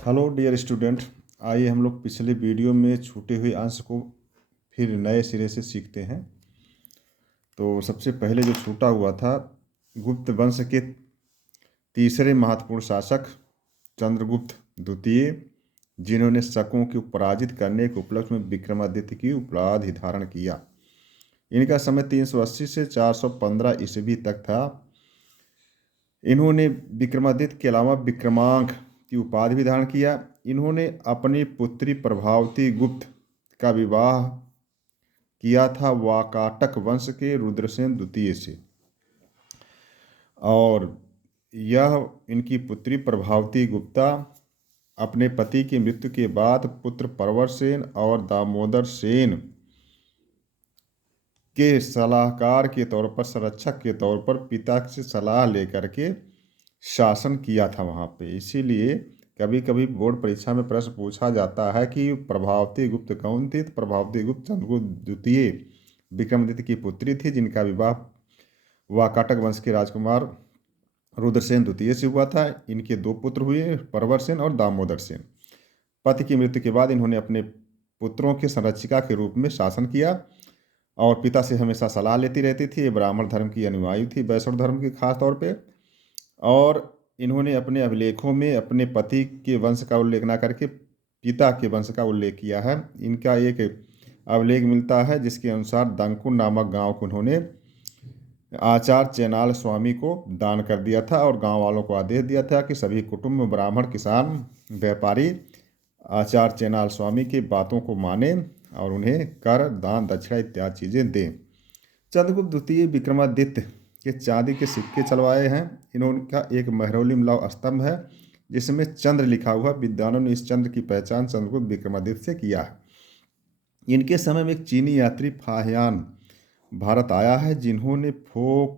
Hello dear student. आइए हम लोग पिछले वीडियो में छूटे हुए अंश को फिर नए सिरे से सीखते हैं। तो सबसे पहले जो छूटा हुआ था, गुप्त वंश के तीसरे महत्वपूर्ण शासक चंद्रगुप्त द्वितीय, जिन्होंने शकों को पराजित करने के उपलक्ष्य में विक्रमादित्य की उपाधि धारण किया। इनका समय 380 से 415 ईस्वी तक था। इन्होंने विक्रमादित्य के अलावा विक्रमांक की उपाधि भी धारण किया। इन्होंने अपनी पुत्री प्रभावती गुप्त का विवाह किया था वाकाटक वंश के रुद्रसेन द्वितीय से, और यह इनकी पुत्री प्रभावती गुप्ता अपने पति की मृत्यु के बाद पुत्र प्रवर सेन और दामोदर सेन के सलाहकार के तौर पर, संरक्षक के तौर पर पिता से सलाह लेकर के शासन किया था वहाँ पे। इसीलिए कभी कभी बोर्ड परीक्षा में प्रश्न पूछा जाता है कि प्रभावती गुप्त कौन थी। तो प्रभावती गुप्त चंद्रगुप्त द्वितीय विक्रमादित्य की पुत्री थी, जिनका विवाह वाकाटक वंश के राजकुमार रुद्रसेन द्वितीय से हुआ था। इनके दो पुत्र हुए, प्रवर सेन और दामोदर सेन। पति की मृत्यु के बाद इन्होंने अपने पुत्रों के संरक्षिका के रूप में शासन किया और पिता से हमेशा सलाह लेती रहती थी। ये ब्राह्मण धर्म की अनुयायी थी, वैष्णव धर्म के खास तौर पे। और इन्होंने अपने अभिलेखों में अपने पति के वंश का उल्लेख न करके पिता के वंश का उल्लेख किया है। इनका एक अभिलेख मिलता है जिसके अनुसार दंकुर नामक गांव को उन्होंने आचार्य चेनाल स्वामी को दान कर दिया था और गांव वालों को आदेश दिया था कि सभी कुटुंब, ब्राह्मण, किसान, व्यापारी आचार्य चेनाल स्वामी की बातों को माने और उन्हें कर, दान, दक्षिणा इत्यादि चीज़ें दें। चंद्रगुप्त द्वितीय विक्रमादित्य के चांदी के सिक्के चलवाए हैं। इनका एक महरौली मिलाव स्तंभ है जिसमें चंद्र लिखा हुआ। विद्वानों ने इस चंद्र की पहचान चंद्रगुप्त विक्रमादित्य से किया है। इनके समय में एक चीनी यात्री फाहियान भारत आया है, जिन्होंने फो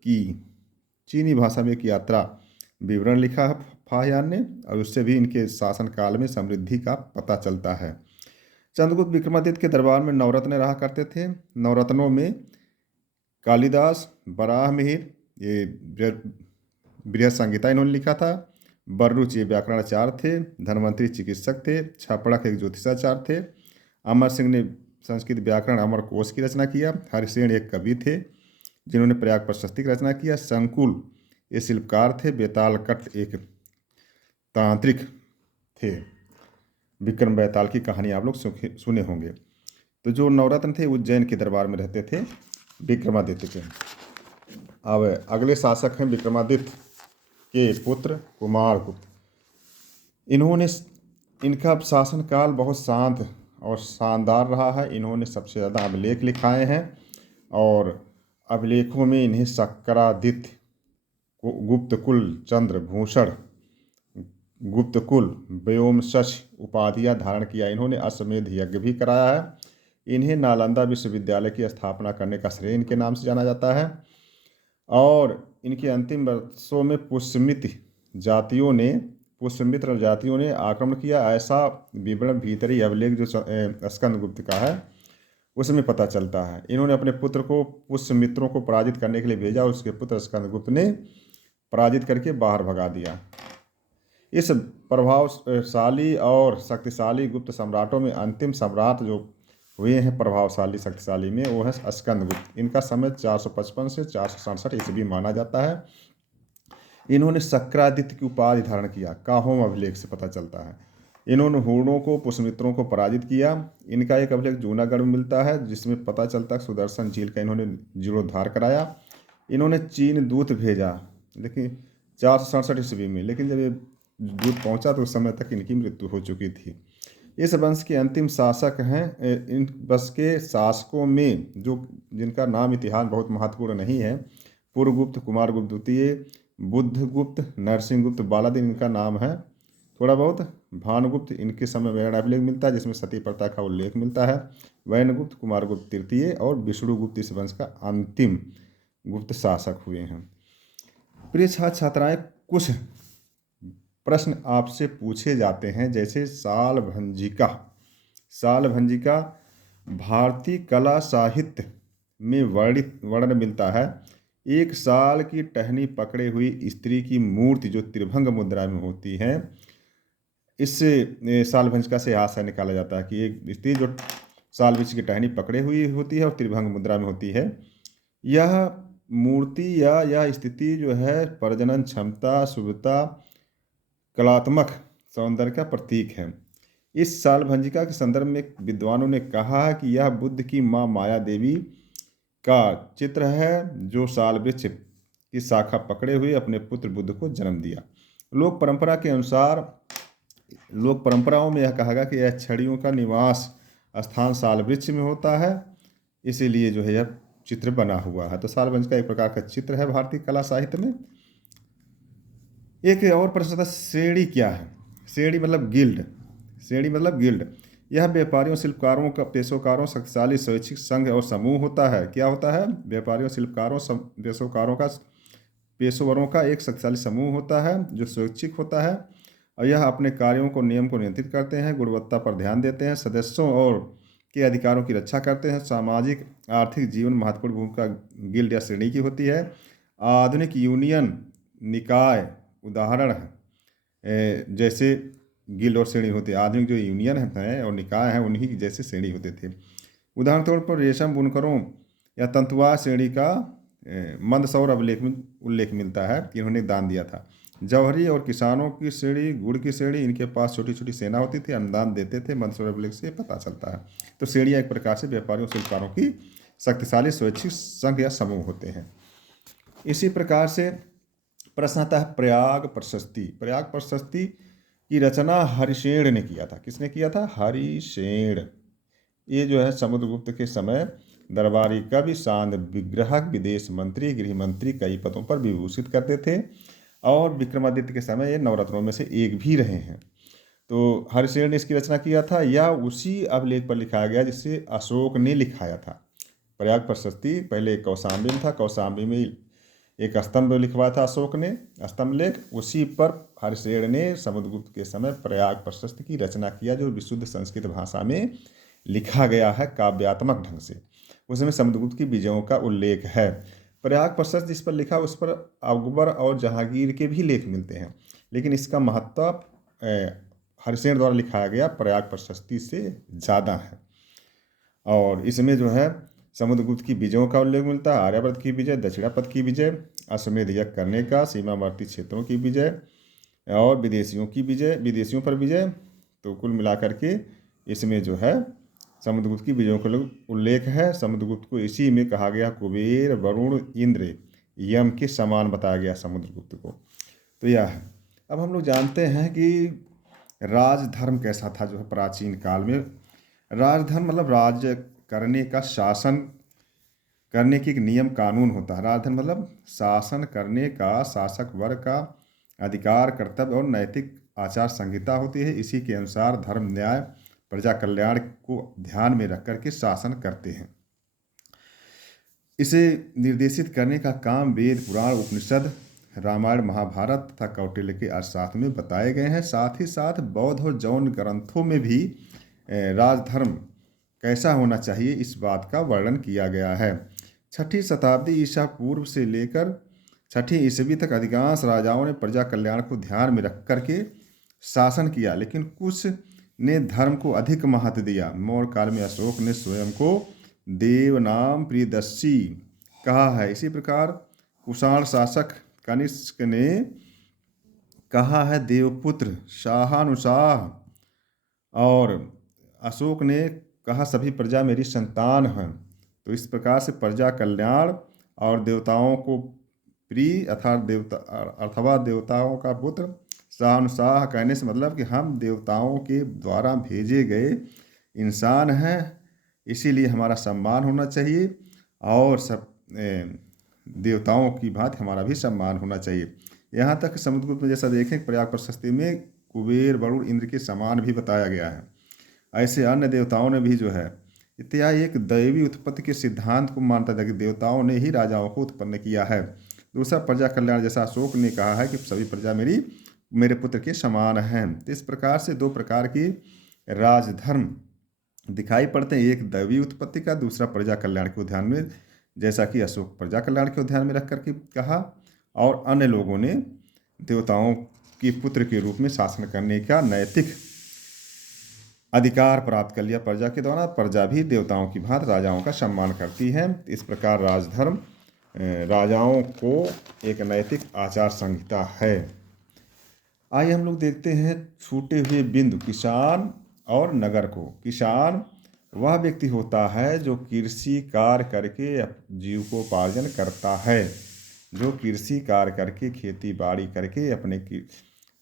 की चीनी भाषा में एक यात्रा विवरण लिखा है फाहियान ने, और उससे भी इनके शासनकाल में समृद्धि का पता चलता है। चंद्रगुप्त विक्रमादित्य के दरबार में नवरत्न रहा करते थे। नवरत्नों में कालिदास, बराहमिहिर, ये बृहद संहिता इन्होंने लिखा था। बर्रुच ये व्याकरणाचार्य थे। धनवंतरी चिकित्सक थे। छापड़क एक ज्योतिषाचार्य थे। अमर सिंह ने संस्कृत व्याकरण अमर कोश की रचना किया। हरिसेन एक कवि थे जिन्होंने प्रयाग प्रशस्ति की रचना किया। संकुल ये शिल्पकार थे। बेतालकट एक तांत्रिक थे। विक्रम बेताल की कहानी आप लोग सुने होंगे। तो जो नवरत्न थे उज्जैन के दरबार में रहते थे विक्रमादित्य के। अब अगले शासक हैं विक्रमादित्य के पुत्र कुमारगुप्त। इनका शासनकाल बहुत शांत और शानदार रहा है। इन्होंने सबसे ज़्यादा अभिलेख लिखाए हैं और अभिलेखों में इन्हें सक्रादित्य, गुप्तकुल, चंद्रभूषण, गुप्तकुल, व्योमशश उपाधियाँ धारण किया। इन्होंने अश्वमेध यज्ञ भी कराया है। इन्हें नालंदा विश्वविद्यालय की स्थापना करने का श्रेय इनके नाम से जाना जाता है। और इनके अंतिम वर्षों में पुष्यमित्र जातियों ने आक्रमण किया। ऐसा विवरण भीतरी अभिलेख जो स्कंदगुप्त का है उसमें पता चलता है। इन्होंने अपने पुत्र को पुष्यमित्रों को पराजित करने के लिए भेजा। उसके पुत्र स्कंदगुप्त ने पराजित करके बाहर भगा दिया। इस प्रभावशाली और शक्तिशाली गुप्त सम्राटों में अंतिम सम्राट जो हुए हैं प्रभावशाली शक्तिशाली में, वो है स्कंदगुप्त। इनका समय 455 से 467 ईस्वी माना जाता है। इन्होंने सक्रादित्य की उपाधि धारण किया। काहोम अभिलेख से पता चलता है। इन्होंने हूणों को, पुष्यमित्रों को पराजित किया। इनका एक अभिलेख जूनागढ़ में मिलता है जिसमें पता चलता है सुदर्शन झील का इन्होंने जीर्णोद्धार कराया। इन्होंने चीन दूत भेजा, लेकिन 467 ईस्वी में, लेकिन जब ये दूत पहुंचा तो उस समय तक इनकी मृत्यु हो चुकी थी। इस वंश के अंतिम शासक हैं। इन वंश के शासकों में जिनका नाम इतिहास बहुत महत्वपूर्ण नहीं है, पूर्वगुप्त, कुमारगुप्त द्वितीय, बुद्धगुप्त, नरसिंहगुप्त, बालादीन इनका नाम है थोड़ा बहुत। भानुगुप्त इनके समय में अभिलेख मिलता है जिसमें सती प्रथा का उल्लेख मिलता है। वैनगुप्त, कुमारगुप्त तृतीय और विष्णुगुप्त इस वंश का अंतिम गुप्त शासक हुए हैं। प्रिय छात्र छात्राएं, कुछ प्रश्न आपसे पूछे जाते हैं, जैसे सालभंजिका भारतीय कला साहित्य में वर्णन मिलता है एक साल की टहनी पकड़े हुई स्त्री की मूर्ति जो त्रिभंग मुद्रा में होती है, इस सालभंजिका से आशय निकाला जाता है कि एक स्त्री जो सालवृक्ष की टहनी पकड़े हुई होती है और त्रिभंग मुद्रा में होती है, यह मूर्ति या यह स्थिति जो है प्रजनन क्षमता, शुभता, कलात्मक सौंदर्य का प्रतीक है। इस सालभंजिका के संदर्भ में विद्वानों ने कहा है कि यह बुद्ध की माँ माया देवी का चित्र है जो साल वृक्ष की शाखा पकड़े हुए अपने पुत्र बुद्ध को जन्म दिया। लोक परंपरा के अनुसार लोक परंपराओं में यह कहा गया कि यह छड़ियों का निवास स्थान साल वृक्ष में होता है, इसीलिए जो है यह चित्र बना हुआ है। तो सालवंश का एक प्रकार का चित्र है भारतीय कला साहित्य में। एक और प्रश्न था, श्रेणी क्या है? श्रेणी मतलब गिल्ड। श्रेणी मतलब गिल्ड। यह व्यापारियों, शिल्पकारों का, पेशोकारों, शक्तिशाली स्वैच्छिक संघ और समूह होता है। क्या होता है? व्यापारियों, शिल्पकारों, पेशोकारों का, पेशेवरों का एक शक्तिशाली समूह होता है जो स्वैच्छिक होता है और यह अपने कार्यों को, नियम को नियंत्रित करते हैं, गुणवत्ता पर ध्यान देते हैं, सदस्यों और के अधिकारों की रक्षा करते हैं। सामाजिक आर्थिक जीवन महत्वपूर्ण भूमिका गिल्ड या श्रेणी की होती है। आधुनिक यूनियन, निकाय उदाहरण है, जैसे गिल्ड और श्रेणी होती है। आधुनिक जो यूनियन है और निकाय है उन्हीं की जैसे श्रेणी होते थे। उदाहरण तौर पर रेशम बुनकरों या तंतुआ श्रेणी का मंदसौर उल्लेख मिलता है कि इन्होंने दान दिया था। जौहरी और किसानों की श्रेणी, गुड़ की श्रेणी, इनके पास छोटी छोटी सेना होती थी, अनुदान देते थे। मंदसौर अभिलेख से पता चलता है। तो श्रेणियाँ एक प्रकार से व्यापारियों, शिल्पकारों की शक्तिशाली स्वैच्छिक संघ या समूह होते हैं। इसी प्रकार से प्रश्न आता है प्रयाग प्रशस्ति। प्रयाग प्रशस्ति की रचना हरिसेन ने किया था। किसने किया था? हरिसेन। ये जो है समुद्रगुप्त के समय दरबारी कवि, शांत विग्रहक, विदेश मंत्री, गृह मंत्री, कई पदों पर विभूषित करते थे और विक्रमादित्य के समय ये नवरत्नों में से एक भी रहे हैं। तो हरिसेन ने इसकी रचना किया था या उसी अभिलेख पर लिखाया गया जिसे अशोक ने लिखाया था। प्रयाग प्रशस्ति पहले कौशाम्बी में था। कौशाम्बी में एक स्तंभ लिखवाया था अशोक ने, स्तंभ लेख। उसी पर हरिसेन ने समुद्रगुप्त के समय प्रयाग प्रशस्ति की रचना किया जो विशुद्ध संस्कृत भाषा में लिखा गया है काव्यात्मक ढंग से। उसमें समुद्रगुप्त की विजयों का उल्लेख है। प्रयाग प्रशस्ति जिस पर लिखा उस पर अकबर और जहांगीर के भी लेख मिलते हैं, लेकिन इसका महत्व हरिसेन द्वारा लिखाया गया प्रयाग प्रशस्ति से ज़्यादा है। और इसमें जो है समुद्रगुप्त की विजयों का उल्लेख मिलता है। आर्यावर्त की विजय, दक्षिणापथ की विजय, अश्वमेध यज्ञ करने का, सीमावर्ती क्षेत्रों की विजय और विदेशियों पर विजय। तो कुल मिलाकर के इसमें जो है समुद्रगुप्त की विजयों का उल्लेख है। समुद्रगुप्त को इसी में कहा गया कुबेर, वरुण, इंद्र, यम के समान बताया गया समुद्रगुप्त को। तो यह है। अब हम लोग जानते हैं कि राजधर्म कैसा था जो है प्राचीन काल में। राजधर्म मतलब राज्य करने का, शासन करने की एक नियम कानून होता है। राजधर्म मतलब शासन करने का शासक वर्ग का अधिकार, कर्तव्य और नैतिक आचार संहिता होती है। इसी के अनुसार धर्म, न्याय, प्रजा कल्याण को ध्यान में रख करके शासन करते हैं। इसे निर्देशित करने का काम वेद, पुराण, उपनिषद, रामायण, महाभारत तथा कौटिल्य के अर्थशास्त्र में बताए गए हैं। साथ ही साथ बौद्ध और जैन ग्रंथों में भी राजधर्म कैसा होना चाहिए इस बात का वर्णन किया गया है। 6वीं शताब्दी ईसा पूर्व से लेकर 6वीं ईस्वी तक अधिकांश राजाओं ने प्रजा कल्याण को ध्यान में रख करके शासन किया, लेकिन कुछ ने धर्म को अधिक महत्व दिया। मौर्य काल में अशोक ने स्वयं को देवनाम प्रियदर्शी कहा है। इसी प्रकार कुषाण शासक कनिष्क ने कहा है देवपुत्र, शाहानुशाह। और अशोक ने कहा सभी प्रजा मेरी संतान हैं। तो इस प्रकार से प्रजा कल्याण और देवताओं को प्रिय अथवा देवताओं का पुत्र, शाहनुशाह कहने से मतलब कि हम देवताओं के द्वारा भेजे गए इंसान हैं, इसीलिए हमारा सम्मान होना चाहिए और सब देवताओं की भांति हमारा भी सम्मान होना चाहिए। यहाँ तक समुद्रगुप्त में जैसा देखें प्रयाग प्रशस्ति में कुबेर, वरुण, इंद्र के समान भी बताया गया है। ऐसे अन्य देवताओं ने भी जो है इत्यादि एक दैवी उत्पत्ति के सिद्धांत को मानता था कि देवताओं ने ही राजाओं को उत्पन्न किया है। दूसरा प्रजा कल्याण, जैसा अशोक ने कहा है कि सभी प्रजा मेरे पुत्र के समान हैं। तो इस प्रकार से दो प्रकार की राजधर्म दिखाई पड़ते हैं, एक दैवी उत्पत्ति का, दूसरा प्रजा कल्याण को ध्यान में जैसा कि अशोक प्रजा कल्याण को ध्यान में रख करके कहा, और अन्य लोगों ने देवताओं के पुत्र के रूप में शासन करने का नैतिक अधिकार प्राप्त कर लिया प्रजा के द्वारा। प्रजा भी देवताओं की भांति राजाओं का सम्मान करती है। इस प्रकार राजधर्म राजाओं को एक नैतिक आचार संहिता है। आइए हम लोग देखते हैं छूटे हुए बिंदु किसान और नगर को। किसान वह व्यक्ति होता है जो कृषि कार्य करके जीविकोपार्जन करता है, जो कृषि कार्य करके खेती बाड़ी करके अपने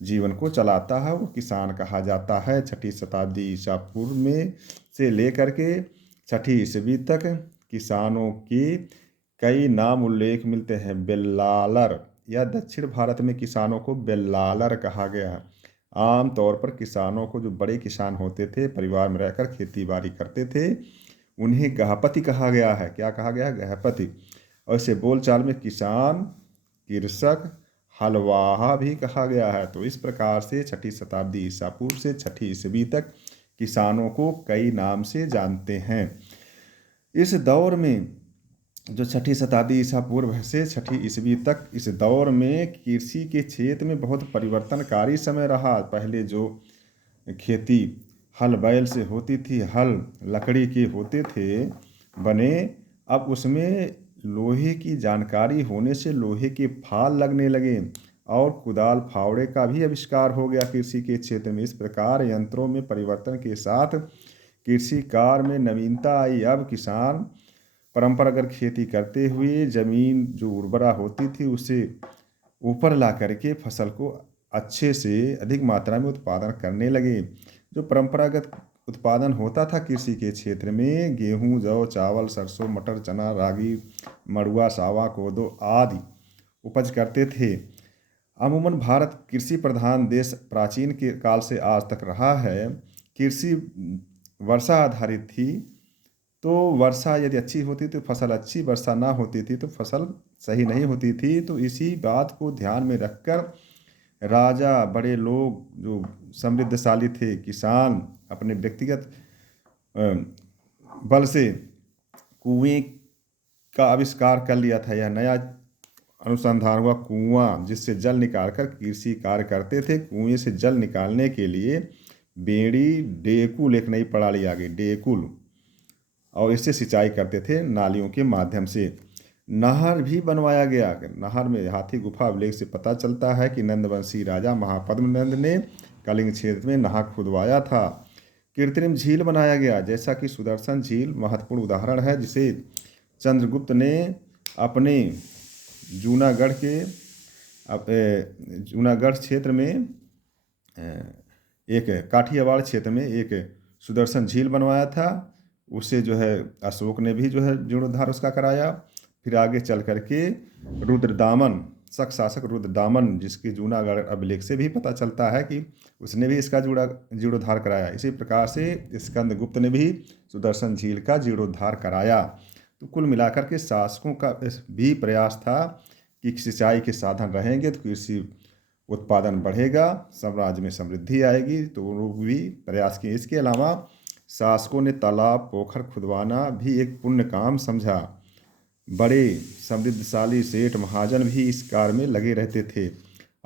जीवन को चलाता है, वो किसान कहा जाता है। 6ठी शताब्दी ईसा पूर्व में से लेकर के 6ठी ईस्वी तक किसानों की कई नाम उल्लेख मिलते हैं। बेल्लालर, या दक्षिण भारत में किसानों को बेल्लालर कहा गया है। आम तौर पर किसानों को, जो बड़े किसान होते थे, परिवार में रहकर खेती बाड़ी करते थे, उन्हें गृहपति कहा गया है। क्या कहा गया है? गृहपति। और इसे बोलचाल में किसान, कृषक, हलवाहा भी कहा गया है। तो इस प्रकार से 6ठी शताब्दी ईसा पूर्व से 6ठी ईस्वी तक किसानों को कई नाम से जानते हैं। इस दौर में, जो 6ठी शताब्दी ईसा पूर्व से 6ठी ईस्वी तक, इस दौर में कृषि के क्षेत्र में बहुत परिवर्तनकारी समय रहा। पहले जो खेती हल बैल से होती थी, हल लकड़ी के होते थे बने, अब उसमें लोहे की जानकारी होने से लोहे के फाल लगने लगे और कुदाल फावड़े का भी आविष्कार हो गया कृषि के क्षेत्र में। इस प्रकार यंत्रों में परिवर्तन के साथ कृषि कार्य में नवीनता आई। अब किसान परंपरागत खेती करते हुए जमीन जो उर्वरा होती थी उसे ऊपर ला करके फसल को अच्छे से अधिक मात्रा में उत्पादन करने लगे। जो परंपरागत उत्पादन होता था कृषि के क्षेत्र में, गेहूं, जौ, चावल, सरसों, मटर, चना, रागी, मड़ुआ, सावा, कोदो आदि उपज करते थे। अमूमन भारत कृषि प्रधान देश प्राचीन के काल से आज तक रहा है। कृषि वर्षा आधारित थी, तो वर्षा यदि अच्छी होती तो फसल अच्छी, वर्षा ना होती थी तो फसल सही नहीं होती थी। तो इसी बात को ध्यान में रखकर राजा, बड़े लोग जो समृद्धशाली थे, किसान अपने व्यक्तिगत बल से कुएं का आविष्कार कर लिया था। यह नया अनुसंधान हुआ कुआं, जिससे जल निकाल कर कृषि कार्य करते थे। कुएं से जल निकालने के लिए बेड़ी, डेकुल, एक नई प्रणाली आ गई, डेकुल, और इससे सिंचाई करते थे नालियों के माध्यम से। नहर भी बनवाया गया। नहर में हाथी गुफा अभिलेख से पता चलता है कि नंदवंशी राजा महापद्मनंद ने कलिंग क्षेत्र में नहर खुदवाया था। कृत्रिम झील बनाया गया, जैसा कि सुदर्शन झील महत्वपूर्ण उदाहरण है, जिसे चंद्रगुप्त ने अपने जूनागढ़ क्षेत्र में, एक काठियावाड़ क्षेत्र में एक सुदर्शन झील बनवाया था। उसे जो है अशोक ने भी जो है जीर्णोद्धार उसका कराया। फिर आगे चल करके रुद्रदामन, शक शासक रुद्रदामन, जिसके जूनागढ़ अभिलेख से भी पता चलता है कि उसने भी इसका जीर्णोद्धार कराया। इसी प्रकार से स्कंदगुप्त ने भी सुदर्शन झील का जीर्णोद्धार कराया। तो कुल मिलाकर के शासकों का भी प्रयास था कि सिंचाई के साधन रहेंगे तो कृषि उत्पादन बढ़ेगा, साम्राज्य में समृद्धि आएगी, तो वो लोग भी प्रयास किए। इसके अलावा शासकों ने तालाब, पोखर खुदवाना भी एक पुण्य काम समझा। बड़े समृद्धशाली सेठ महाजन भी इस कार्य में लगे रहते थे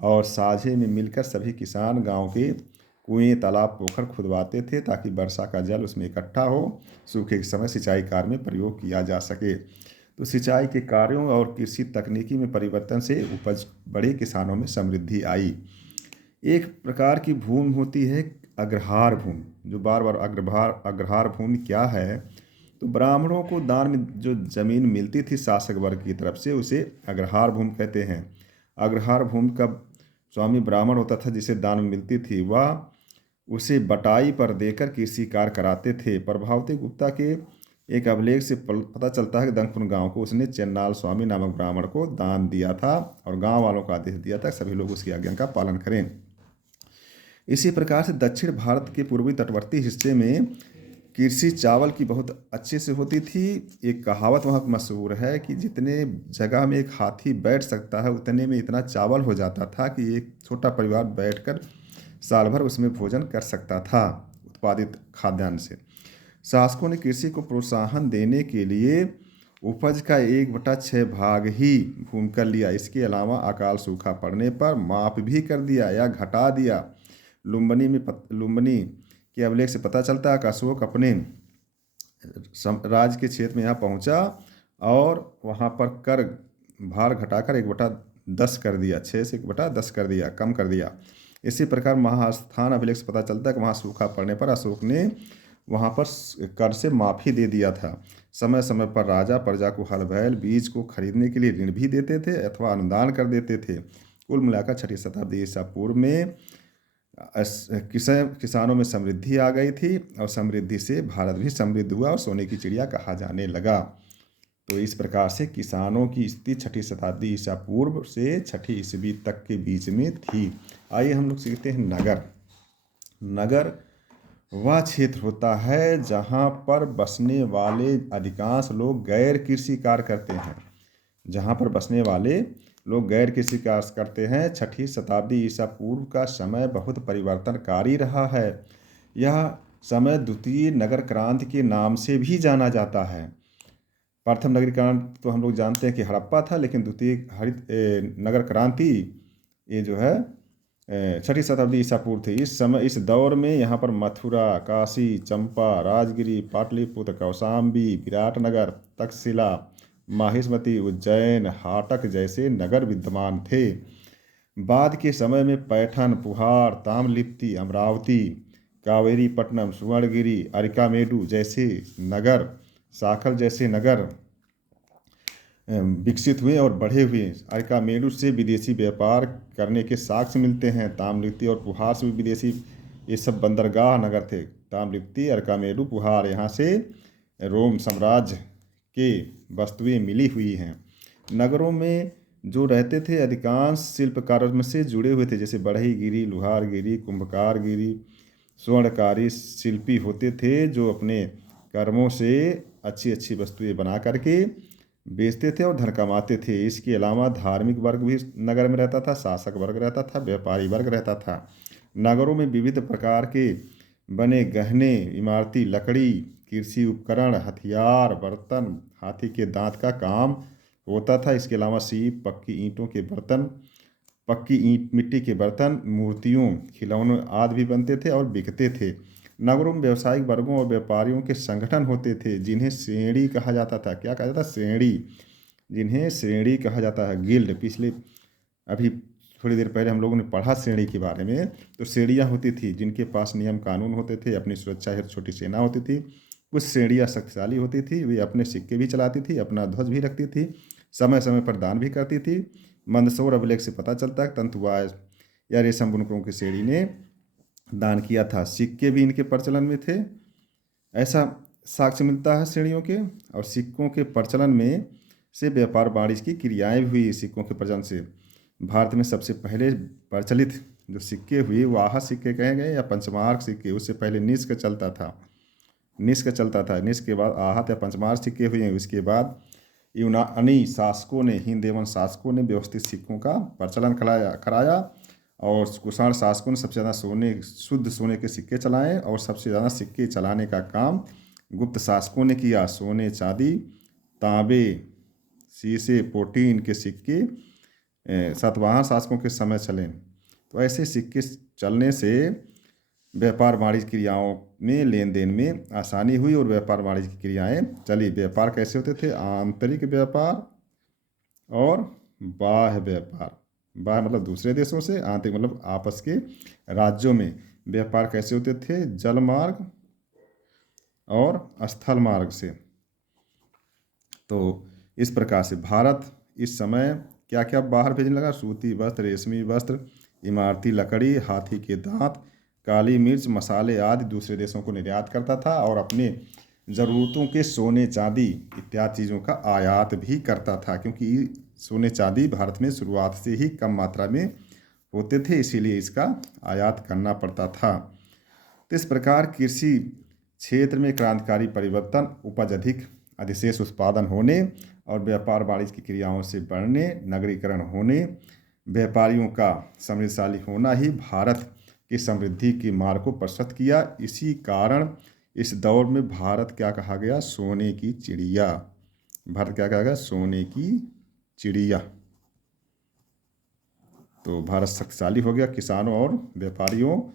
और साझे में मिलकर सभी किसान गांव के कुएं, तालाब, पोखर खुदवाते थे ताकि वर्षा का जल उसमें इकट्ठा हो, सूखे के समय सिंचाई कार्य में प्रयोग किया जा सके। तो सिंचाई के कार्यों और कृषि तकनीकी में परिवर्तन से उपज बढ़ी, किसानों में समृद्धि आई। एक प्रकार की भूमि होती है अग्रहार भूमि, जो बार बार अग्रहार भूमि क्या है, तो ब्राह्मणों को दान में जो जमीन मिलती थी शासक वर्ग की तरफ से, उसे अग्रहार भूमि कहते हैं। अग्रहार भूमि का स्वामी ब्राह्मण होता था, जिसे दान में मिलती थी, वह उसे बटाई पर देकर कृषि कार्य कराते थे। प्रभावती गुप्ता के एक अभिलेख से पता चलता है कि दंगपुर गांव को उसने चेन्नाल स्वामी नामक ब्राह्मण को दान दिया था और गांव वालों को आदेश दिया था सभी लोग उसकी आज्ञा का पालन करें। इसी प्रकार से दक्षिण भारत के पूर्वी तटवर्ती हिस्से में कृषि चावल की बहुत अच्छे से होती थी। एक कहावत वहाँ मशहूर है कि जितने जगह में एक हाथी बैठ सकता है उतने में इतना चावल हो जाता था कि एक छोटा परिवार बैठकर साल भर उसमें भोजन कर सकता था उत्पादित खाद्यान्न से। शासकों ने कृषि को प्रोत्साहन देने के लिए उपज का 1/6 भाग ही भूमि कर लिया। इसके अलावा अकाल सूखा पड़ने पर माप भी कर दिया या घटा दिया। लुम्बिनी के अभिलेख से पता चलता है कि अशोक अपने राज्य के क्षेत्र में यहाँ पहुँचा और वहाँ पर कर भार घटाकर 1/10 कर दिया, 6 से 1/10 कर दिया, कम कर दिया। इसी प्रकार महास्थान अभिलेख से पता चलता है कि वहाँ सूखा पड़ने पर अशोक ने वहाँ पर कर से माफ़ी दे दिया था। समय समय पर राजा प्रजा को हल बैल बीज को खरीदने के लिए ऋण भी देते थे अथवा अनुदान कर देते थे। कुल मिलाकर 6ठी शताब्दी ईसा पूर्व में किसानों में समृद्धि आ गई थी और समृद्धि से भारत भी समृद्ध हुआ और सोने की चिड़िया कहा जाने लगा। तो इस प्रकार से किसानों की स्थिति 6ठी शताब्दी ईसा पूर्व से 6ठी ईस्वी तक के बीच में थी। आइए हम लोग सीखते हैं नगर। नगर वह क्षेत्र होता है जहाँ पर बसने वाले अधिकांश लोग गैर कृषि कार्य करते हैं। जहाँ पर बसने वाले लोग गैर कृषि कार्य करते हैं। 6ठी शताब्दी ईसा पूर्व का समय बहुत परिवर्तनकारी रहा है। यह समय द्वितीय नगर क्रांति के नाम से भी जाना जाता है। प्रथम नगरीय क्रांति तो हम लोग जानते हैं कि हड़प्पा था, लेकिन द्वितीय हरित नगर क्रांति ये जो है 6ठी शताब्दी ईसा पूर्व थी। इस दौर में यहाँ पर मथुरा, काशी, चंपा, राजगिरी, पाटलिपुत्र, कौशाम्बी, विराटनगर, तक्षशिला, माहिष्मती, उज्जैन, हाटक जैसे नगर विद्यमान थे। बाद के समय में पैठन, पुहार, ताम्रलिप्ति, अमरावती, कावेरीपट्टनम, सुवर्णगिरी, अरिकामेडु जैसे नगर, साखल जैसे नगर विकसित हुए और बढ़े हुए। अरिकामेडु से विदेशी व्यापार करने के साक्ष्य मिलते हैं। ताम्रलिप्ति और पुहार से भी विदेशी, ये सब बंदरगाह नगर थे। ताम्रलिप्ति, अरिकामेडु, पुहार, यहाँ से रोम साम्राज्य के वस्तुएं मिली हुई हैं। नगरों में जो रहते थे अधिकांश शिल्प कार्य से जुड़े हुए थे, जैसे बढ़ईगिरी, लुहारगिरी, कुंभकारगिरी, स्वर्णकारी शिल्पी होते थे जो अपने कर्मों से अच्छी अच्छी वस्तुएं बना करके बेचते थे और धन कमाते थे। इसके अलावा धार्मिक वर्ग भी नगर में रहता था, शासक वर्ग रहता था, व्यापारी वर्ग रहता था। नगरों में विविध प्रकार के बने गहने, इमारती लकड़ी, कृषि उपकरण, हथियार, बर्तन, हाथी के दांत का काम होता था। इसके अलावा सीप, पक्की ईंटों के बर्तन, पक्की ईंट मिट्टी के बर्तन, मूर्तियों, खिलौने आदि भी बनते थे और बिकते थे। नगरों में व्यावसायिक वर्गों और व्यापारियों के संगठन होते थे जिन्हें श्रेणी कहा जाता था। क्या कहा जाता था? श्रेणी। जिन्हें श्रेणी कहा जाता है, गिल्ड। अभी थोड़ी देर पहले हम लोगों ने पढ़ा श्रेणी के बारे में। तो श्रेणियाँ होती थी जिनके पास नियम कानून होते थे, अपनी सुरक्षा हेतु छोटी सेना होती थी। कुछ श्रेणियाँ शक्तिशाली होती थी, वे अपने सिक्के भी चलाती थी, अपना ध्वज भी रखती थी, समय समय पर दान भी करती थी। मंदसौर अभिलेख से पता चलता है तंतुवाय या रेशम बुनकरों की श्रेणी ने दान किया था। सिक्के भी इनके प्रचलन में थे, ऐसा साक्ष्य मिलता है श्रेणियों के। और सिक्कों के प्रचलन में से व्यापार वाणिज्य की क्रियाएं भी हुई। सिक्कों के प्रचलन से भारत में सबसे पहले प्रचलित जो सिक्के हुए वो आहत सिक्के कहे गए या पंचमार्क सिक्के। उससे पहले निष्क चलता था। निष्क के बाद आहत या पंचमार्क सिक्के हुए। उसके बाद यूनानी शासकों ने, हिंद एवं शासकों ने व्यवस्थित सिक्कों का प्रचलन कराया और कुषाण शासकों ने सबसे ज़्यादा शुद्ध सोने के सिक्के चलाए और सबसे ज़्यादा सिक्के चलाने का काम गुप्त शासकों ने किया। सोने, चांदी, तांबे, शीशे, पोटीन के सिक्के सातवाहन शासकों के समय चले। तो ऐसे सिक्के चलने से व्यापार वाणिज्य क्रियाओं में लेन देन में आसानी हुई और व्यापार वाणिज्य की क्रियाएँ चली। व्यापार कैसे होते थे? आंतरिक व्यापार और बाह्य व्यापार। बाह्य मतलब दूसरे देशों से, आंतरिक मतलब आपस के राज्यों में। व्यापार कैसे होते थे? जल मार्ग और स्थल मार्ग से। तो इस प्रकार से भारत इस समय क्या क्या बाहर भेजने लगा? सूती वस्त्र, रेशमी वस्त्र, इमारती लकड़ी, हाथी के दांत, काली मिर्च, मसाले आदि दूसरे देशों को निर्यात करता था और अपने ज़रूरतों के सोने, चांदी इत्यादि चीज़ों का आयात भी करता था, क्योंकि सोने चांदी भारत में शुरुआत से ही कम मात्रा में होते थे, इसीलिए इसका आयात करना पड़ता था। तो इस प्रकार कृषि क्षेत्र में क्रांतिकारी परिवर्तन, उपज अधिक, अधिशेष उत्पादन होने और व्यापार वाणिज्य की क्रियाओं से बढ़ने, नगरीकरण होने, व्यापारियों का समृद्धशाली होना ही भारत की समृद्धि के मार्ग को प्रशस्त किया। इसी कारण इस दौर में भारत क्या कहा गया? सोने की चिड़िया। भारत क्या कहा गया? सोने की चिड़िया। तो भारत शक्तिशाली हो गया किसानों और व्यापारियों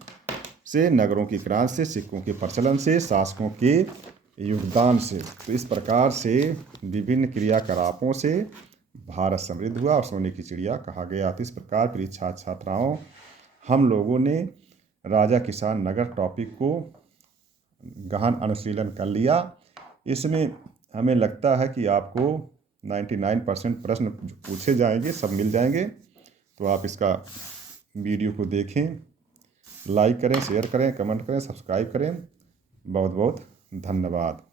से, नगरों की क्रांति से, सिक्कों के प्रचलन से, शासकों के योगदान से। तो इस प्रकार से विभिन्न क्रियाकलापों से भारत समृद्ध हुआ और सोने की चिड़िया कहा गया। तो इस प्रकार प्रिय छात्र छात्राओं, हम लोगों ने राजा किसान नगर टॉपिक को गहन अनुशीलन कर लिया। इसमें हमें लगता है कि आपको 99% प्रश्न पूछे जाएंगे, सब मिल जाएंगे। तो आप इसका वीडियो को देखें, लाइक करें, शेयर करें, कमेंट करें, सब्सक्राइब करें। बहुत बहुत धन्यवाद।